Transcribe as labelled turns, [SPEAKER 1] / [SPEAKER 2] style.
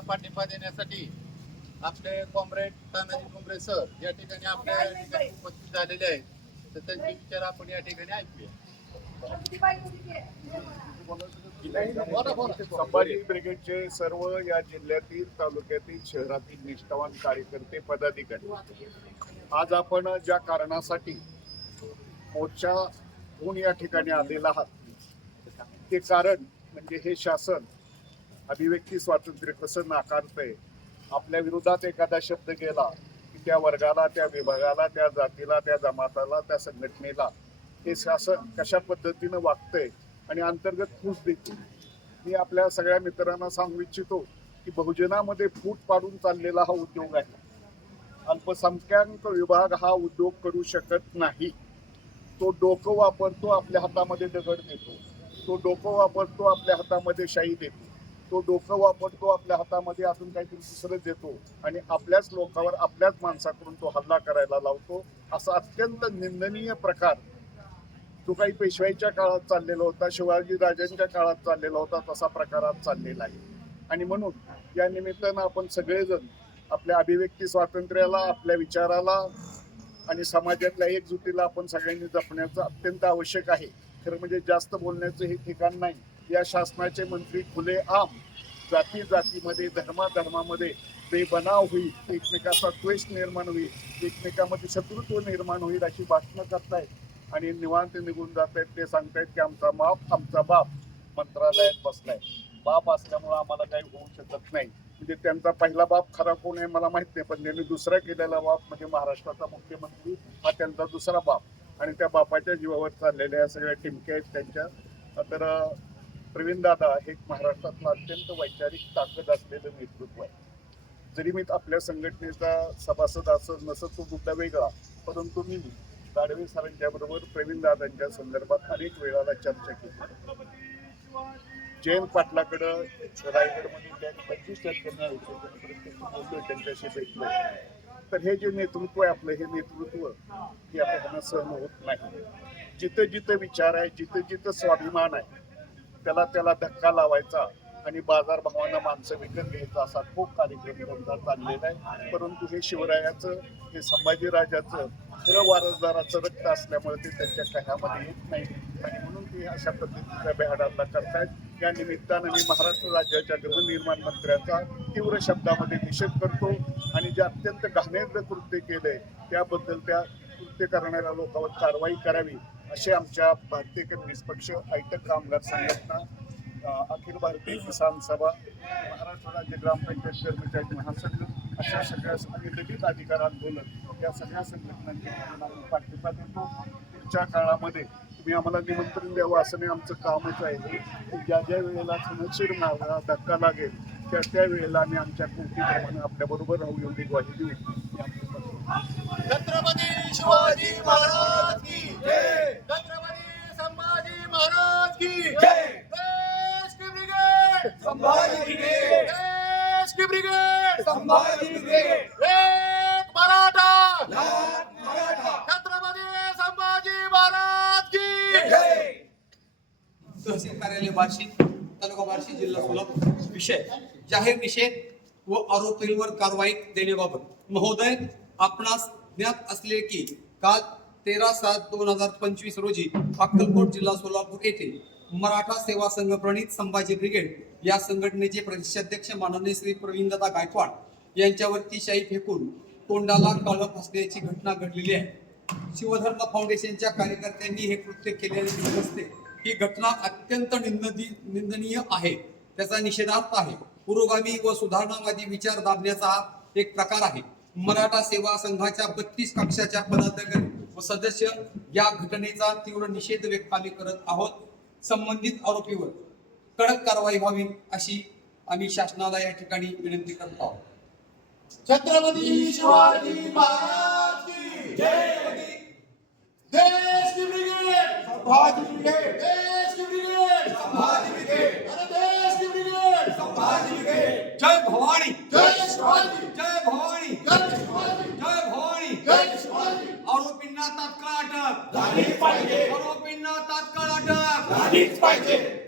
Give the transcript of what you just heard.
[SPEAKER 1] पाठिंबा देण्यासाठी आपले कॉम्रेड तानाजी कॉम्रेड सर या ठिकाणी आपल्या या ठिकाणी उपस्थित झालेले आहेत. तर त्यांचे विचार आपण या ठिकाणी ऐकूया.
[SPEAKER 2] संभाजी ब्रिगेडचे सर्व या जिल्ह्यातील तालुक्यातील शहरातील निष्ठावान कार्यकर्ते पदाधिकारी. आज आपण ज्या कारणासाठी मोर्चा होऊन या ठिकाणी आलेला आहात ते कारण म्हणजे हे शासन अभिव्यक्ती स्वातंत्र्य कसं नाकारतंय? आपल्या विरोधात एखादा शब्द गेला की त्या वर्गाला त्या विभागाला त्या जातीला त्या जमाताला त्या संघटनेला हे शासन कशा पद्धतीनं वागतंय आणि अंतर्गत फूट देते मी आपल्या सगळ्या मित्रांना सांगू इच्छितो की बहुजनामध्ये फूट पाडून चाललेला हा उद्योग आहे. अल्पसंख्याक विभाग हा उद्योग करू शकत नाही. तो डोकं वापरतो आपल्या हातामध्ये दगड देतो. तो डोकं वापरतो आपल्या हातामध्ये शाही देतो. तो डोकं वापरतो आपल्या हातामध्ये अजून काहीतरी दुसरं देतो आणि आपल्याच लोकांवर आपल्याच माणसाकडून तो हल्ला करायला लावतो. असा अत्यंत निंदनीय प्रकार तो काही पेशवाईच्या काळात चाललेला होता शिवाजी राजांच्या काळात चाललेला होता तसा प्रकारात चाललेला आहे. आणि म्हणून या निमित्तानं आपण सगळेजण आपल्या अभिव्यक्ती स्वातंत्र्याला आपल्या विचाराला आणि समाजातल्या एकजुटीला आपण सगळ्यांनी जपण्याचं अत्यंत आवश्यक आहे. खरं म्हणजे जास्त बोलण्याचं हे ठिकाण नाही. या शासनाचे मंत्री खुले आम जाती जातीमध्ये धर्माधर्मामध्ये ते बनाव होईल एकमेकाचा द्वेष निर्माण होईल एकमेकामध्ये शत्रुत्व निर्माण होईल अशी भाषणं करतायत. आणि निवांत निघून जात आहेत ते सांगतायत की आमचा बाप आमचा बाप मंत्रालयात बसलाय. बाप असल्यामुळं आम्हाला काही होऊ शकत नाही. म्हणजे त्यांचा पहिला बाप खरा कोण आहे मला माहीत नाही पण त्यांनी दुसरा केलेला बाप म्हणजे महाराष्ट्राचा मुख्यमंत्री हा त्यांचा दुसरा बाप. आणि त्या बापाच्या जीवावर चाललेल्या या सगळ्या टिमक्या आहेत त्यांच्या. तर प्रवीण दादा हे महाराष्ट्रातलं अत्यंत वैचारिक ताकद असलेलं नेतृत्व आहे. जरी मी आपल्या संघटनेचा सभासद असत नसत तो मुद्दा वेगळा परंतु मी दाडवे सरांच्या बरोबर प्रवीण दादांच्या संदर्भात अनेक वेळाला चर्चा केली. जयंत पाटलाकडं रायगडमध्ये त्या पंचवीस टक्क्यांना त्यांच्याशी भेटलोय. तर हे जे नेतृत्व आहे आपलं हे नेतृत्व हे आपल्याला सहन होत नाही. जिथं जिथं विचार आहे जिथं जिथं स्वाभिमान आहे त्याला त्याला धक्का लावायचा आणि बाजारभावानं माणसं विकत घ्यायचा असा खूप कार्यक्रम त्यांचा चाललेला आहे. परंतु हे शिवरायाचं हे संभाजीराजाचं खरं वारसदाराचं रक्त असल्यामुळे ते त्यांच्या कह्यामध्ये येत नाही. आणि म्हणून ते अशा पद्धतीचा बेहाडाला करतायत. या निमित्तानं मी महाराष्ट्र राज्याच्या गृहनिर्माण मंत्र्याचा तीव्र शब्दामध्ये निषेध करतो आणि जे अत्यंत घाणेरडं कृत्य केलंय त्याबद्दल त्या कृत्य करणाऱ्या लोकांवर कारवाई करावी असे आमच्या भारतीय निष्पक्ष ऐटक कामगार संघटना अखिल भारतीय किसान सभा महाराष्ट्र राज्य ग्रामपंचायत कर्मचारी महासंघ अशा सगळ्या आणि दलित अधिकार आंदोलन या सगळ्या संघटनांचे आम्ही पाठिंबा देतो. पुढच्या काळामध्ये तुम्ही आम्हाला निमंत्रण द्यावं असं नाही आमचं कामच आहे. की ज्या ज्या वेळेला सणशीर मारा धक्का लागेल त्या त्या वेळेला आम्ही आमच्या कृतीप्रमाणे आपल्याबरोबर राहू एवढी ग्वाही देऊ
[SPEAKER 1] छत्रपती शिवाजी महाराज की जय। छत्रपती संभाजी महाराज की जय। देश की ब्रिगेड।
[SPEAKER 3] संभाजी ब्रिगेड!
[SPEAKER 1] देश की ब्रिगेड।
[SPEAKER 3] संभाजी ब्रिगेड!
[SPEAKER 1] एक मराठा।
[SPEAKER 3] मराठा।
[SPEAKER 1] छत्रपती संभाजी महाराज की
[SPEAKER 3] जय।
[SPEAKER 4] तहसील कार्यालय बार्शी तालुका बार्शी जिल्हा सोलापूर. विषय जाहीर निषेध व आरोपींवर कारवाई देण्याबाबत महोदय आपणास ज्ञात असले की काल तेरा सात दोन हजार पंचवीस रोजी अक्कलकोट जिल्हा सोलापूर येथे मराठा सेवा संघ प्रणित संभाजी ब्रिगेड या संघटनेचे प्रदेशाध्यक्ष माननीय श्री प्रवीणदादा गायकवाड यांच्यावरती शाही फेकून तोंडाला काळं फासण्याची घटना घडलेली आहे. शिवधर्म फाउंडेशनच्या कार्यकर्त्यांनी हे कृत्य केलेले असते ही घटना अत्यंत निंदनीय आहे. त्याचा निषेधार्थ आहे. पुरोगामी व सुधारणावादी विचार दाबण्याचा हा एक प्रकार आहे. मराठा सेवा संघाच्या बत्तीस कक्षाच्या पदाधिकारी व सदस्य या घटनेचा तीव्र निषेध व्यक्त आम्ही करत आहोत. संबंधित आरोपीवर कडक कारवाई व्हावी अशी आम्ही शासनाला या ठिकाणी विनंती करत आहोत.
[SPEAKER 1] छत्रपती शिवाजी महाराज की जय. देश की ब्रिगेड
[SPEAKER 3] संभाजी ब्रिगेड!
[SPEAKER 1] अरे देश की ब्रिगेड
[SPEAKER 3] संभाजी ब्रिगेड!
[SPEAKER 4] जय भवानी
[SPEAKER 1] जय शिवाजी
[SPEAKER 4] जय भवानी
[SPEAKER 1] जय शिवाजी
[SPEAKER 4] जय भवानी
[SPEAKER 1] जय शिवाजी
[SPEAKER 4] आरोपींना तात्काळ अटक.
[SPEAKER 3] झालीच पाहिजे.
[SPEAKER 4] आरोपींना तात्काळ अटक.
[SPEAKER 3] झालीच पाहिजे.